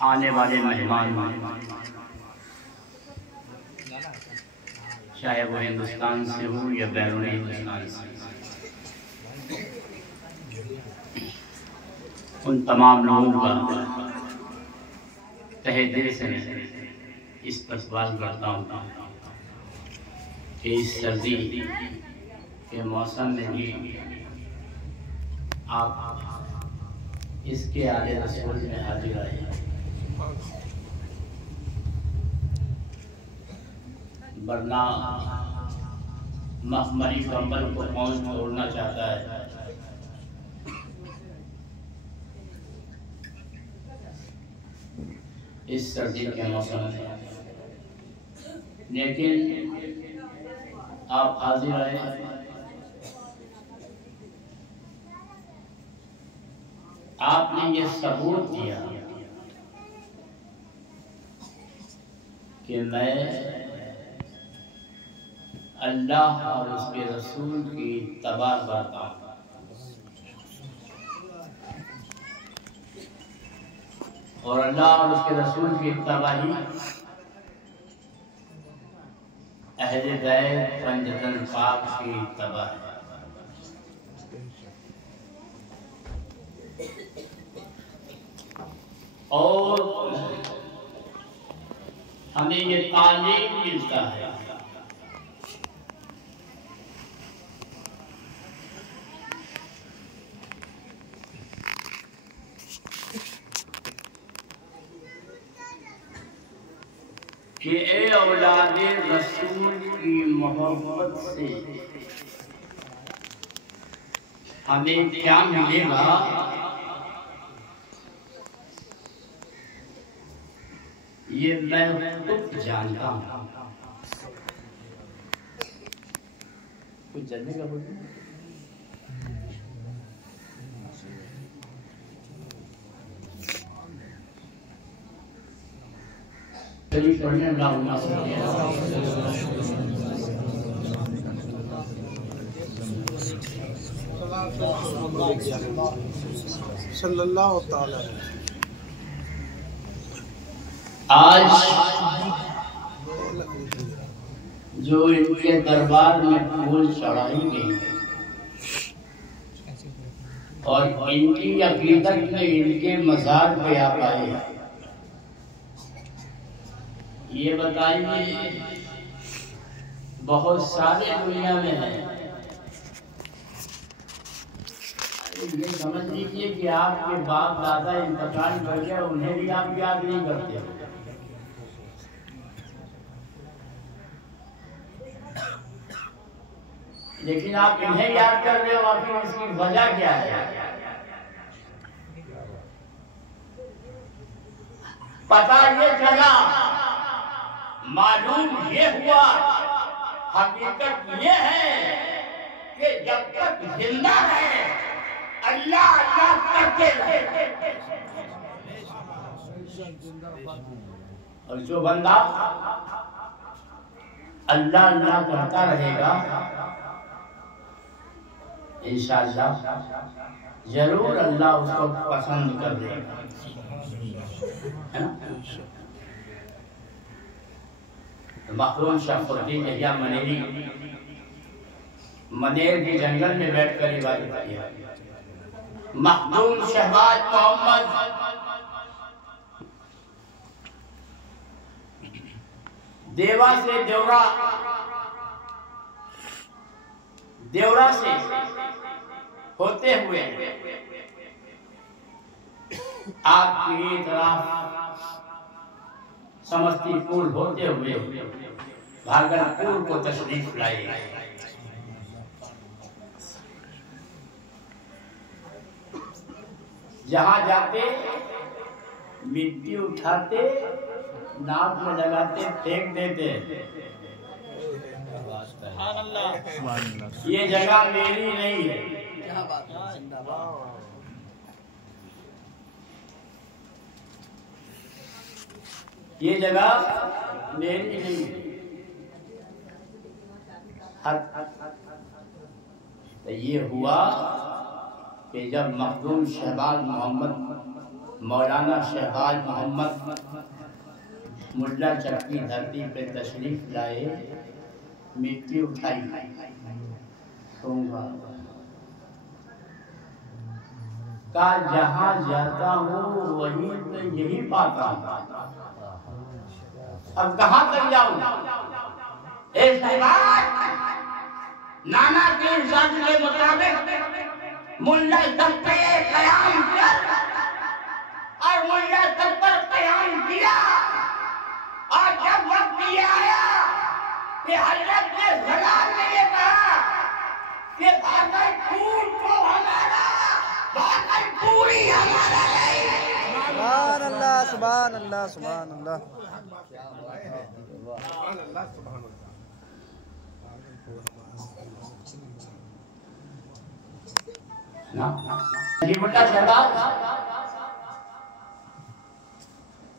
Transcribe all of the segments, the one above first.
आने वाले मेहमान, चाहे वो हिंदुस्तान से हो या बैरून हिंदुस्तान से, उन तमाम लोगों का तहे दिल से इस्तकबाल करता हूँ कि इस सर्दी के मौसम में भी आप इसके आगे रसूल में हाजिर आए। वरना मखमली कंबल को कौन छोड़ना चाहता है। इस सर्दी के मौसम में लेकिन आप हाजिर आए। आपने ये सबूत दिया कि मैं अल्लाह और उसके रसूल की तबा करता हूँ। और अल्लाह और उसके रसूल की तबाही अहले बैत पंजतन पाक की तबाही। और हमें ये तालीम मिलता है कि ए औलादे रसूल की मोहब्बत से हमें क्या मिलेगा। ये मैं खुद जानता हूँ। कुछ जानने का बोल पढ़ने सल्लल्लाहु ताला। आज जो इनके दरबार में फूल चढ़ाई गई और इनकी अकीदत में इनके मज़ार पे आप आए, ये बताइए बहुत सारे दुनिया में हैं। ये समझ लीजिए कि आपके बाप दादा इंतकाल कर गया, उन्हें भी आप याद नहीं करते। लेकिन आप इन्हें याद कर रहे हो, आखिर इसकी वजह क्या है? पता ये चला, मालूम ये हुआ, हकीकत ये है कि जब तक जिंदा है अल्लाह अल्लाह करते रहे। और जो बंदा अल्लाह अल्लाह करता रहेगा इंशाअल्लाह जरूर अल्लाह उसको पसंद कर देगा, है ना। मखदूम शफुद्दीन जहिया मनेर के जंगल में बैठकर इबादत किया। मखदूम शहबाज मोहम्मद देवा से देवरा से होते हुए आपकी तरफ समस्तीपुर होते हुए भागलपुर को तशरीफ लाई। जहाँ जाते मिट्टी उठाते, नाक में लगाते, फेंक देते। ये जगह मेरी नहीं है। ये जगह मेरी नहीं है। तो ये हुआ कि जब मखदूम शहबाज मोहम्मद मौलाना शहबाज मोहम्मद मुल्ला चक्की धरती पे तशरीफ लाए, मिट्टी उठाई, का जहाँ जाता हूँ वहीं पे यही पाता हूँ। अब कहाँ तक जाऊँ? नाना के इरशाद के मुताबिक मुल्ला तब पे कयाम कर और मुल्ला तब पर कयाम किया। और जब वक्त ये आया कि हज़रत ने जलाल ने ये कहा कि भागलपुर को हमारा, भागलपुर ही हमारा नहीं। सुभान अल्लाह, सुभान अल्लाह, सुभान अल्लाह।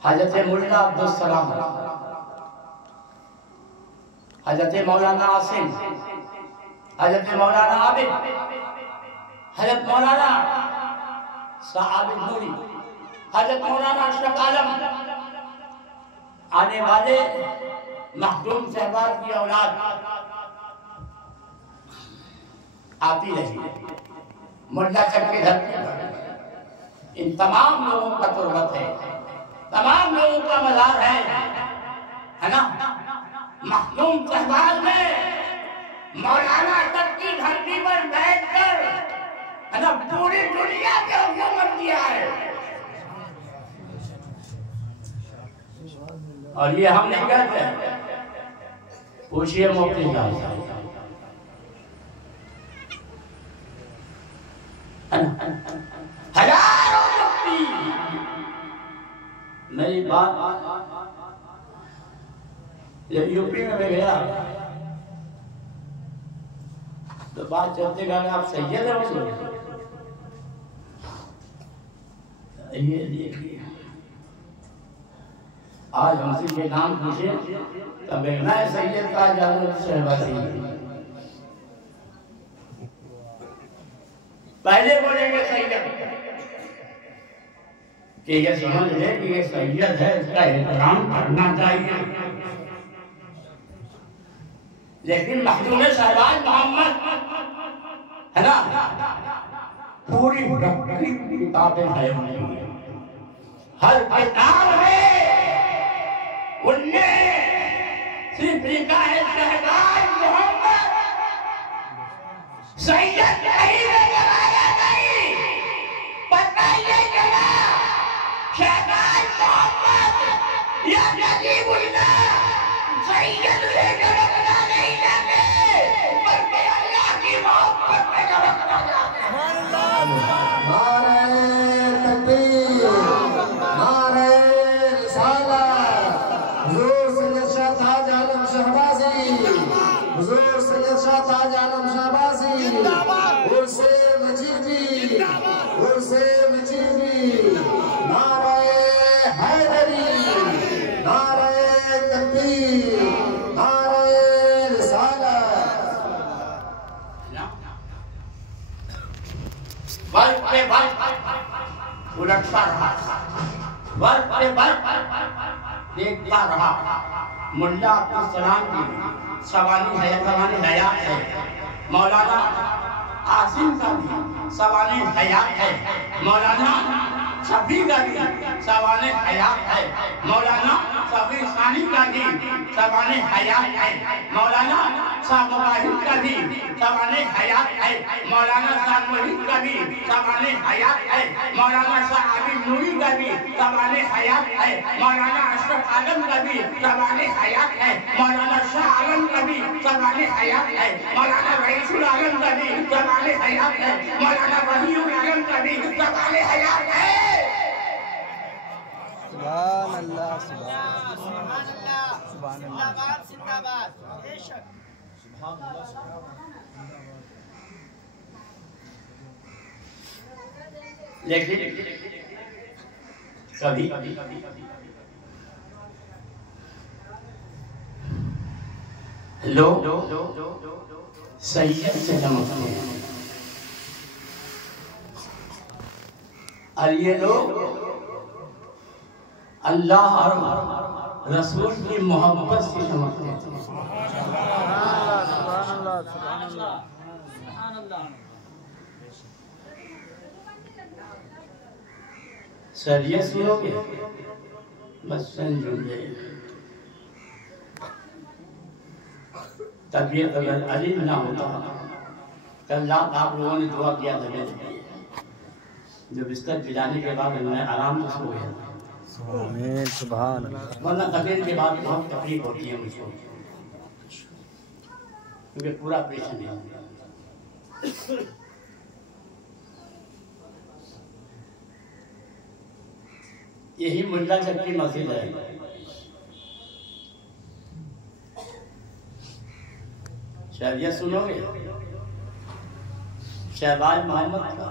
हज़रत मुल्ला अब्दुल सलाम, हज़रत मौलाना आसिम, हज़रत मौलाना आबिद, हज़रत मौलाना साबित नूरी, हज़रत मौलाना अशरफ आलम, आने वाले मखदूम शहबाज की औलाद आती रही। मुल्ला चक्की धरती पर इन तमाम लोगों का तुर्बत है, तमाम लोगों का मज़ार है ना। मखदूम शहबाज ने मौलाना चक्की धरती पर बैठकर है ना पूरी दुनिया पे हुकूमत किया है। और ये हम नहीं कहते, पूछिए मुफ्ती साहब, हजारों मुफ्ती। मेरी बात जब यूपी में मैं गया तो बात चलते गए, आप सैयद है उसमें, ये देखिए आज हमसे के नाम पूछे तब मैं सैयद का जानो शहबाजी। पहले बोलेंगे सैयद कि ये समझ ले कि ये सैयद है, इसका एहतराम करना चाहिए। लेकिन मखदूम शहबाज मोहम्मद है ना पूरी किताबें हैं, हर किताब में उनने सिर्फ लिखा है शहबाज मोहम्मद सैयद नहीं लगाया, नहीं पता ये चला शहबाज मोहम्मद या नजीबुल्लाह सैयद लेकर रखना नहीं जाते, बल्कि अल्लाह की मोहब्बत में रखना जाते। नारे तकबीर, नारे रिसालत, हुजूर सैयद शाह ताज आलम शहबाजी, हुजूर सैयद शाह ताज आलम शहबाजी, उर्से मजीदी, उर्से मजीदी, नारे हैदरी, नारे तकबीर, नारे रिसालत। वर्ष पे वर्ष उलटता रहा, वर्ष पे वर्ष देखता रहा। मुल्ला अब्दुल सलाम की सवानी हयात है, मौलाना आसिम का भी सवानी हयात है, मौलाना शफी का भी सवाने हयात है, मौलाना शफी सानी का भी सवाने हयात है, मौलाना शाह मुबाहिद का भी सवाने हयात है, मौलाना शाह मुहिद का भी सवाने हयात है, मौलाना शाह आबिद नूरी का भी सवाने हयात है, मौलाना अशरफ आलम का भी सवाने हयात है, मौलाना शाह आलम का भी सवाने हयात है, मौलाना रईसुल आलम का भी सवाने हयात है, मौलाना वहीउल आलम का भी सवाने हयात है। सुभान अल्लाह, सुभान अल्लाह, सुभान अल्लाह, जिंदाबाद, बेशक सुभान अल्लाह, सुभान अल्लाह। लेकिन कभी लोग सैयद से चमकते हैं और ये लोग अल्लाह और रसूल की मोहब्बत से चमकते थे। सर ये सुनोगे बस समझोगे। तबीयत अगर अलीम ना होता कल रात आप लोगों ने दुआ किया था जो बिस्तर गिराने के बाद मैं आराम से सो गया। सुभान अल्लाह। वरना तकरीर के बाद बहुत तकलीफ होती है मुझको, क्योंकि पूरा ऑपरेशन है। यही मुल्ला चक्की मस्जिद है। शरियत सुनोगे शहबाज मोहम्मद का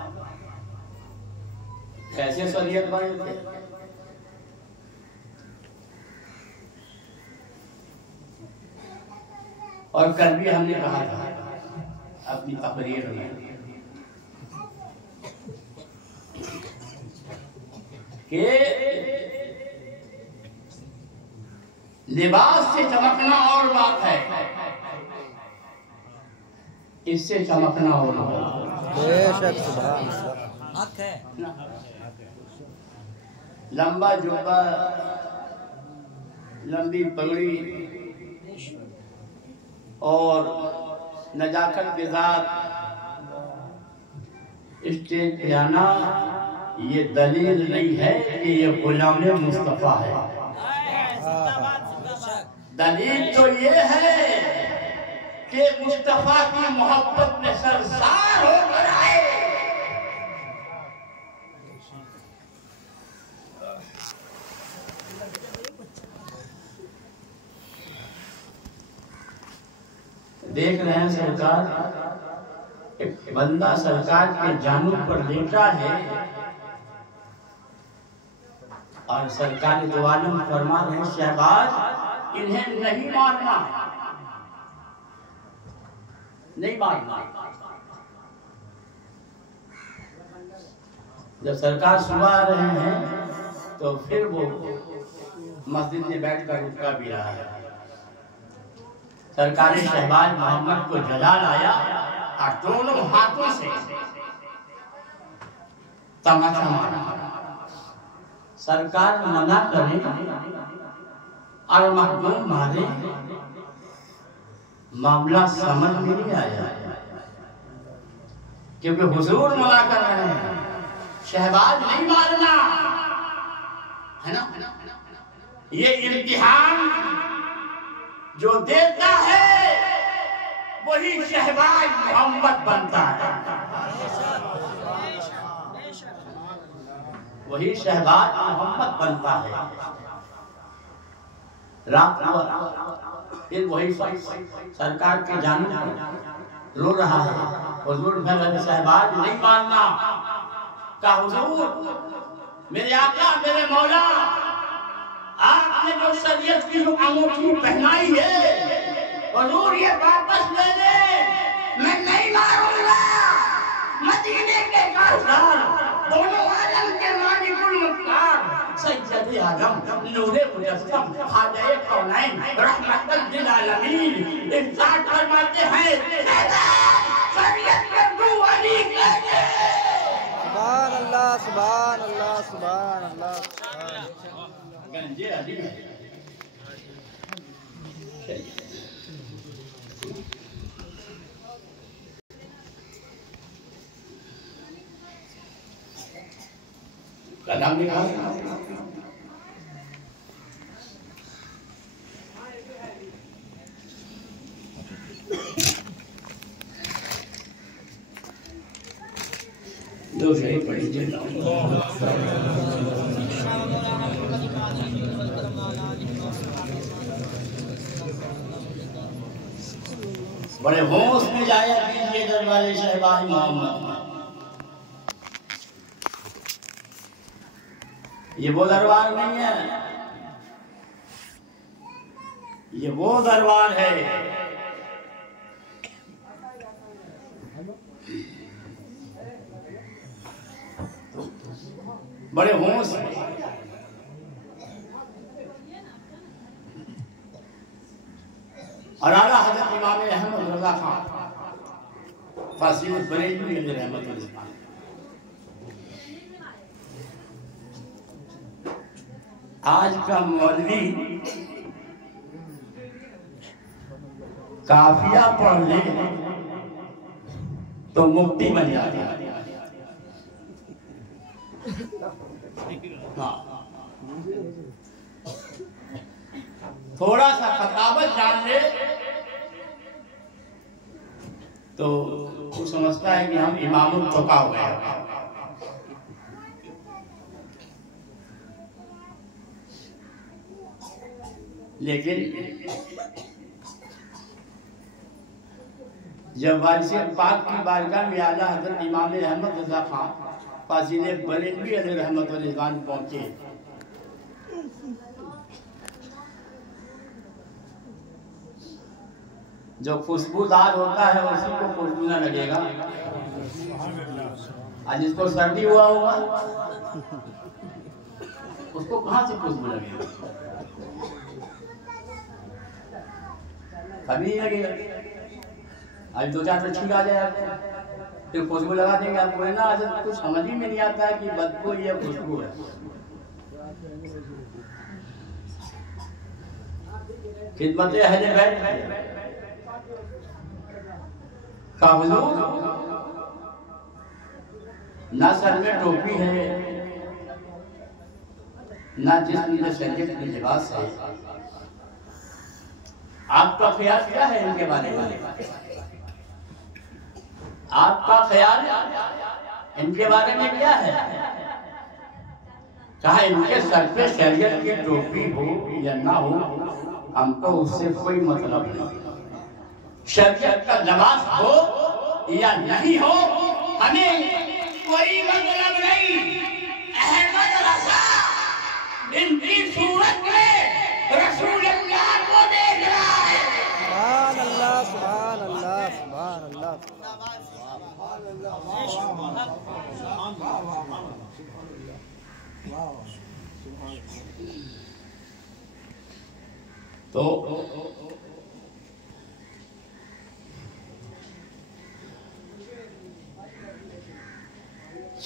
कैसे शरीयत बने थे। और कल भी हमने कहा था अपनी तकरीर में कि लिबास से चमकना और बात है, इससे चमकना और बेशक। सुभान लंबा जुब्बा, लंबी पगड़ी और नजाकत के साथ स्टेज पे आना ये दलील नहीं है कि ये गुलाम मुस्तफा है। दलील तो ये है कि मुस्तफा की मोहब्बत में सरसार होकर आए। देख रहे हैं सरकार, एक बंदा सरकार के जानू पर लेटा है और सरकार दो आलम फरमा रहे हैं शहबाज इन्हें नहीं मारना, नहीं मारना। जब सरकार सुबह आ रहे हैं तो फिर वो मस्जिद में बैठकर उठा भी रहा है। सरकार ने शहबाज मोहम्मद को जलाल आया और दोनों हाथों से तमाचा मारा। सरकार मना करे और महबूब मारे, मामला समझ में नहीं आया क्योंकि हुजूर मना कर रहे हैं शहबाज नहीं मारना, है ना। ये इम्तिहान जो देता है वही शहबाज मोहम्मद बनता है, वही शहबाज मोहम्मद बनता है। रात फिर वही सरकार के जानू रो रहा है, हुजूर शहबाज नहीं मारना का। हुजूर मेरे आका मेरे मौला आपने जो शरीयत की जो अंगूठी पहनाई है हुजूर ये वापस ले ले, मैं नहीं मारूंगा। मदीने के काज़ार दोनों आलम के मालिकुल मुख्तार सैयद आदम नूरे मुजस्सम खाजा कौनैन रहमतुल लिल आलमीन इरशाद फरमाते हैं शरीयत के दो अली के। सुभान अल्लाह, सुभान अल्लाह, सुभान अल्लाह। गंजे अली है। कलाम निकाल दो शहीद पढ़ी बड़े होश में जाया कीजिए दरबारे शहबाज मोहम्मद। ये वो दरबार नहीं है, ये वो दरबार है बड़े होश में और आला हज़रत इमाम अहमद रज़ा खान फासिल बरेलवी अलैहि रहमतुल्लाह। आज का मौलवी काफिया पढ़ ले तो मुफ्ती बन जाता है। थोड़ा सा खताबत जान ले तो वो समझता है कि हम इमामुल तुका हो गए। लेकिन जब वारिस पाक की बारगाह में आला हज़रत इमाम अहमद रज़ा खान फासिल बरेलवी अलैहि रहमतुल्लाह पहुंचे, जो खुशबूदार होता है उसी को खुशबू न लगेगा। आज जिसको सर्दी हुआ होगा उसको कहां से खुशबू लगेगा? कभी नहीं लगेगा। आज दो चार छींक आ जाए फिर खुशबू लगा देंगे आपको, है ना। आज कुछ समझ ही में नहीं आता है कि बदबू या खुशबू है। खिदमत अहले बैत का हुजूर ना सर में टोपी है ना जिस्म में शरीयत की लिबास है। आपका ख्याल क्या है इनके बारे में? आपका ख्याल इनके बारे में क्या है? चाहे इनके सर पे शरीयत की टोपी हो या ना हो, हमको उससे कोई मतलब नहीं। शरीयत का लिबास हो या नहीं हो, हमें कोई मतलब नहीं। अहमद रज़ा इनकी सूरत में रसूलुल्लाह को देख रहा है। सुभान अल्लाह, सुभान अल्लाह, सुभान अल्लाह। तो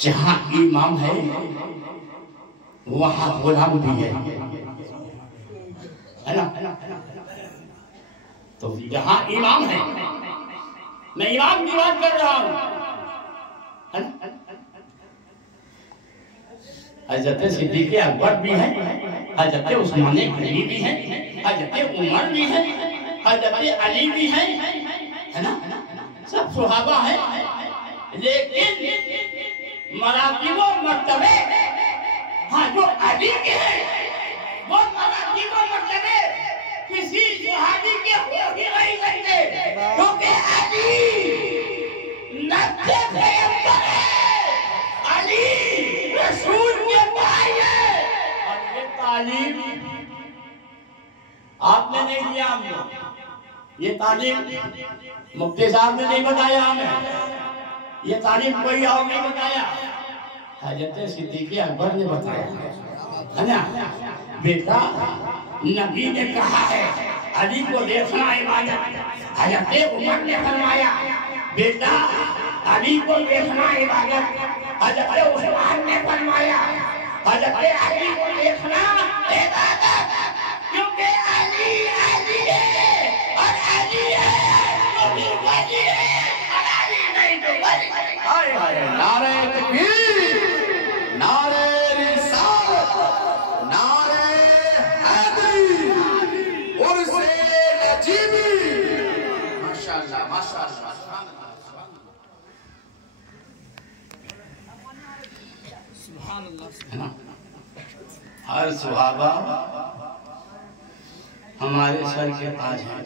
जहां इमाम है वहां गुलाम भी है ना। तो जहां इमाम है, मैं इमाम की बात कर रहा हूं, हज़रत सिद्दीक़ अकबर भी है, हज़रत उस्मान गनी भी है, हज़रत उमर भी है, हज़रत अली भी है ना। सब सुहाबा है। लेकिन मरातिबो मर्तबे, हाँ, जो अली के हैं वो मरातिबो मर्तबे किसी सहाबी के हो ही नहीं सकते, क्योंकि अली नब्बे पैगंबर है, अली रसूल के भाई है। और ये तालीम आपने नहीं दिया हमको, ये तालीम मुफ्ती साहब ने नहीं बताया हमें, ये तालीम कोई और नहीं बताया, हज़रत सिद्दीक़ अकबर ने बताया, है ना। बेटा, नबी ने कहा है अली को देखना इबादत, हज़रत उमर ने फरमाया बेटा अली को देखना इबादत, हज़रत उस्मान ने फरमाया हज़रत अली को देखना इबादत, क्योंकि अली अली है और अली है तो भी वली है और अली नहीं तो वली। हाय हाय, नारे तकबीर, नारे रिसालत, नारे हैदरी और से नजीबी। माशाअल्लाह माशाअल्लाह। सुभान अल्लाह। हर सुहाबा हमारे सर के ताज है।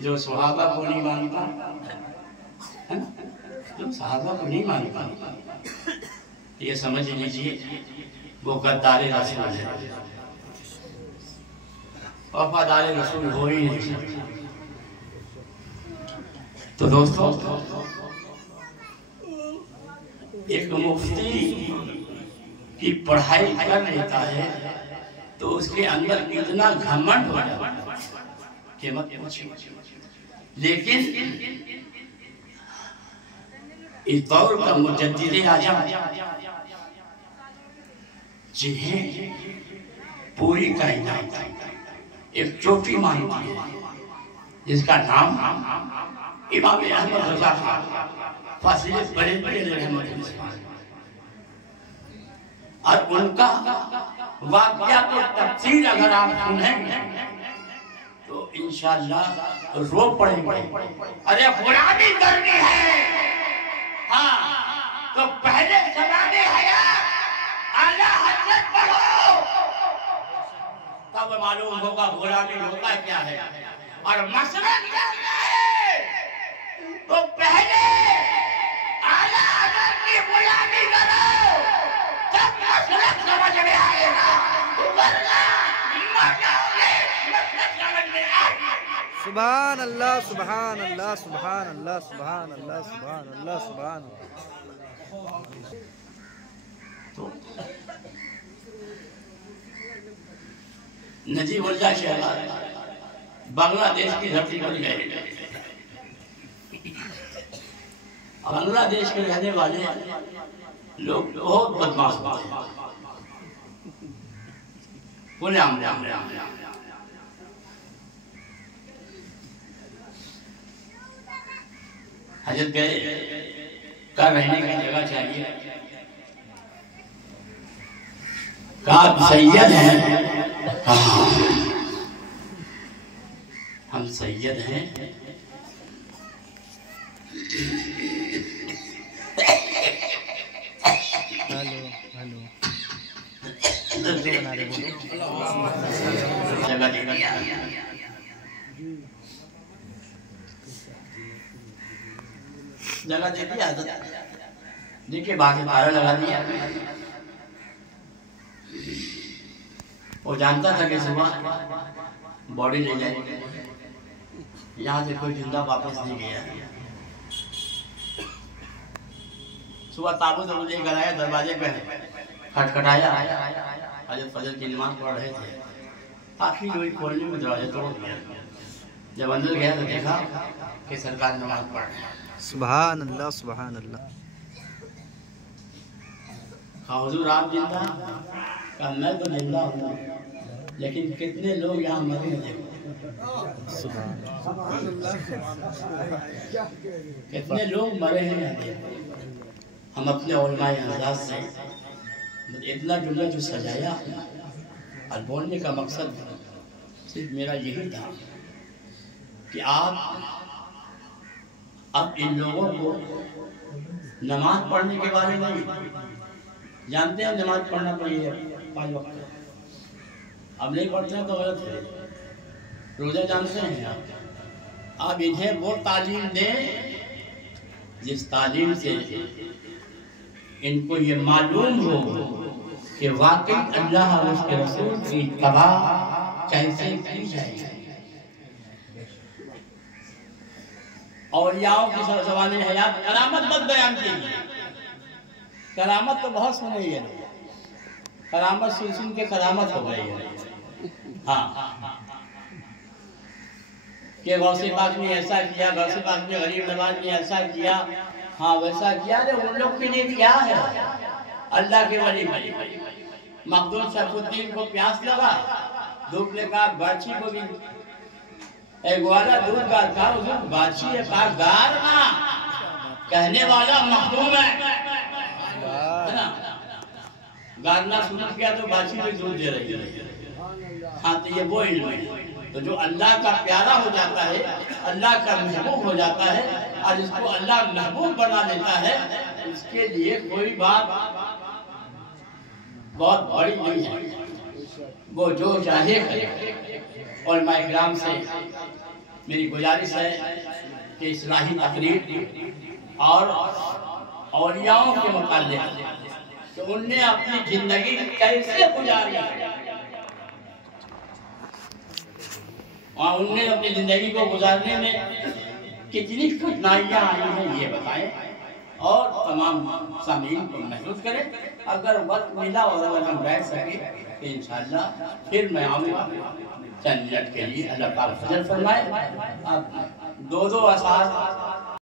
जो सुहाबा को नहीं मानता, जो सहाबा को नहीं मानता, ये समझ लीजिए वो गद्दारे रसूल है, वफादार रसूल हो ही नहीं सकता। तो दोस्तों, एक मुफ्ती की पढ़ाई कर लेता है तो उसके अंदर इतना घमंड हो जाता कि मत पूछिए। लेकिन इस दौर का मुजद्दिद आजम जिन्हें पूरी कायनात एक चोटी मानती है, जिसका नाम इमाम अहमद रज़ा खान फासिले बड़े बड़े रहमत और उनका वाक़या को तफसीर अगर आप सुनेंगे तो इंशाअल्लाह रो पड़ेंगे। अरे गुलामी करनी है, हाँ तो पहले ज़माने हयात आला हज़रत पढ़ो, तब मालूम होगा गुलामी होता क्या है। और मसला क्या है, तो पहले आला हज़रत की गुलामी करो, तब मसला समझ में आएगा, वरना मर जाओगे, मसला समझ में आएगा। सुभान अल्लाह, सुभान अल्लाह, सुभान अल्लाह, सुभान अल्लाह, सुभान अल्लाह, सुभान अल्लाह। नजीबुल्लाह शहबाज बांग्लादेश की धरती पर गए। बांग्लादेश में रहने वाले लोग बहुत बदमाश होते हैं। हजरत गए का रहने की जगह चाहिए, आप सैयद हैं, हम सैयद हैं। हेलो हेलो जगह दे दिया, देखिए बाकी तारा लगा दिया। वो जानता था कि सुबह बॉडी ले जाएगी, यहाँ से कोई जिंदा वापस नहीं गया। सुबह ताबूत लेकर आया, दरवाजे पे खटखटाया, हजरत फजर की नमाज पढ़ रहे थे, आखिर वही खोलने में दरवाजा तोड़ दिया। जब अंदर गया तो देखा कि सरकार नमाज पढ़ रहे हैं। सुभान अल्लाह, सुभान अल्लाह। हुजूर आप जिंदा? कहा मैं तो जिंदा हूँ, लेकिन कितने लोग यहाँ मरे हैं देखो। कितने लोग मरे हैं यहाँ देखो। हम अपने उलमाए हज़रात से इतना जुमला जो सजाया और बोलने का मकसद सिर्फ मेरा यही था कि आप अब इन लोगों को नमाज पढ़ने के बारे में जानते हैं, नमाज पढ़ना पड़ेगा 5 वक्त। अब नहीं पढ़ते हैं तो गलत है। रोजा जानते हैं आप इन्हें वो तालीम दें जिस तालीम से इनको ये मालूम हो कि वाकई अल्लाह और उसके रसूल की इत्तबा कैसे की जाए। औलियाओं की ज़बान हयात करामत मत बयान कीजिए। करामत तो बहुत सुनी है, करामत सुन सुन के करामत हो गई है। हाँ कि गौसे पाक ने ऐसा किया, गौसे पाक ने गरीब नवाज ने ऐसा किया, हाँ वैसा किया। उन लोग के लिए क्या है? अल्लाह के वली मखदूम शरफुद्दीन को प्यास लगा, धूप ने कहा बाछी को भी एक वाला दूध का बाछी है गार ना कहने वाला मखदूम है ना। गारना शुरू किया तो बाछी में दूध दे रही है। हाँ तो ये वो इल्म है। तो जो अल्लाह का प्यारा हो जाता है, अल्लाह का महबूब हो जाता है और इसको अल्लाह महबूब बना देता है, इसके लिए कोई बात बहुत बड़ी नहीं है। वो जो चाहे और मैं इकराम से मेरी गुजारिश है कि इस्लाही तकरीर और औलियाओं के मुताल्लिक़ तो उनने अपनी जिंदगी कैसे गुजारी और उनने अपनी जिंदगी को गुजारने में कितनी कठिनाइयां आई हैं ये बताएं। और तमाम सामीन को महसूस करें। अगर वक्त मिला और अगर हम बैठ सके तो इंशाअल्लाह फिर मैं आऊँगा चंद मिनट के लिए। अल्लाह पाक फजल फरमाए। अब दो असार